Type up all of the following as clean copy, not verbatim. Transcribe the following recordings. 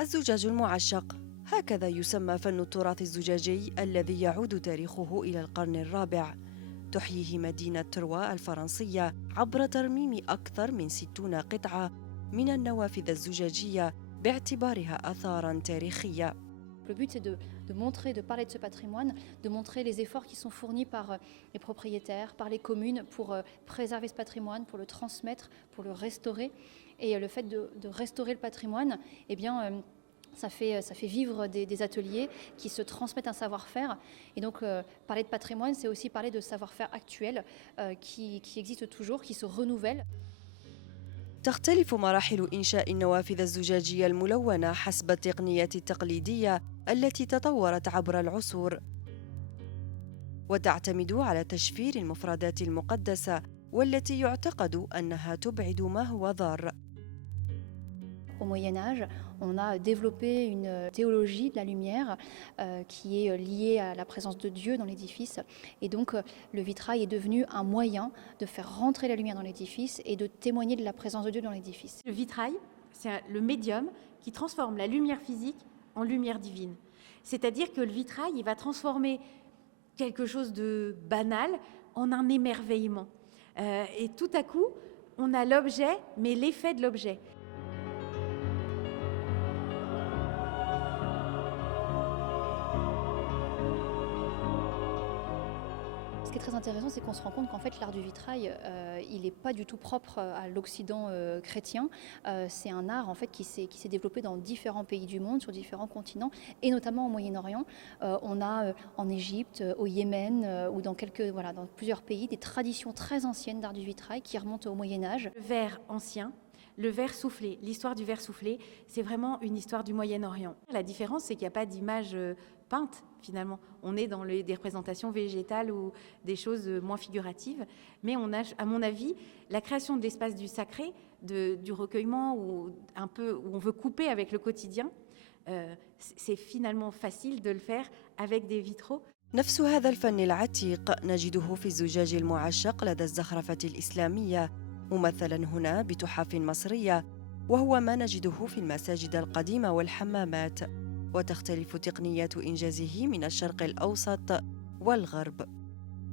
الزجاج المعشق، هكذا يسمى فن التراث الزجاجي الذي يعود تاريخه إلى القرن الرابع. تحييه مدينة تروا الفرنسية عبر ترميم أكثر من 60 قطعة من النوافذ الزجاجية باعتبارها آثاراً تاريخية. Le but, c'est de montrer, de parler de ce patrimoine, de montrer les efforts qui sont fournis par les propriétaires, par les communes pour préserver ce patrimoine, pour le transmettre, pour le restaurer. Et le fait de restaurer le patrimoine, eh bien, ça fait vivre des ateliers qui se transmettent un savoir-faire. Et donc, parler de patrimoine, c'est aussi parler de savoir-faire actuel qui existe toujours, qui se renouvelle. تختلف مراحل إنشاء النوافذ الزجاجية الملونة حسب التقنيات التقليدية التي تطورت عبر العصور، وتعتمد على تشفير المفردات المقدسة والتي يعتقد أنها تبعد ما هو ضار. Au Moyen-Âge, on a développé une théologie de la lumière qui est liée à la présence de Dieu dans l'édifice. Et donc, le vitrail est devenu un moyen de faire rentrer la lumière dans l'édifice et de témoigner de la présence de Dieu dans l'édifice. Le vitrail, c'est le médium qui transforme la lumière physique en lumière divine. C'est-à-dire que le vitrail, il va transformer quelque chose de banal en un émerveillement. Et tout à coup, on a l'objet, mais l'effet de l'objet. Ce qui est très intéressant, c'est qu'on se rend compte qu'en fait, l'art du vitrail, il n'est pas du tout propre à l'Occident chrétien. C'est un art en fait qui s'est développé dans différents pays du monde, sur différents continents, et notamment au Moyen-Orient. On a en Égypte, au Yémen ou dans plusieurs pays des traditions très anciennes d'art du vitrail qui remontent au Moyen-Âge. Le verre ancien, le verre soufflé, l'histoire du verre soufflé, c'est vraiment une histoire du Moyen-Orient. La différence, c'est qu'il n'y a pas d'image peinte finalement. On est dans des représentations végétales ou des choses moins figuratives, mais on a, à mon avis, la création de l'espace du sacré, du recueillement, ou un peu où on veut couper avec le quotidien. C'est finalement facile de le faire avec des vitraux. نفس هذا الفن العتيق نجده في الزجاج المعشق لدى الزخرفة الإسلامية، ممثلا هنا بتحف مصرية، وهو ما نجده في المساجد القديمة والحمامات، وتختلف تقنيات إنجازه من الشرق الأوسط والغرب.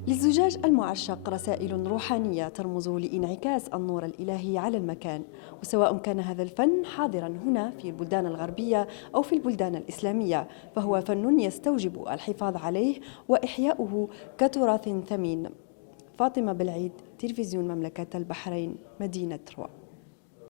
للزجاج المعشق رسائل روحانية ترمز لانعكاس النور الإلهي على المكان، وسواء كان هذا الفن حاضراً هنا في البلدان الغربية أو في البلدان الإسلامية، فهو فن يستوجب الحفاظ عليه وإحياؤه كتراث ثمين. فاطمة بالعيد، تلفزيون مملكة البحرين، مدينة تروا.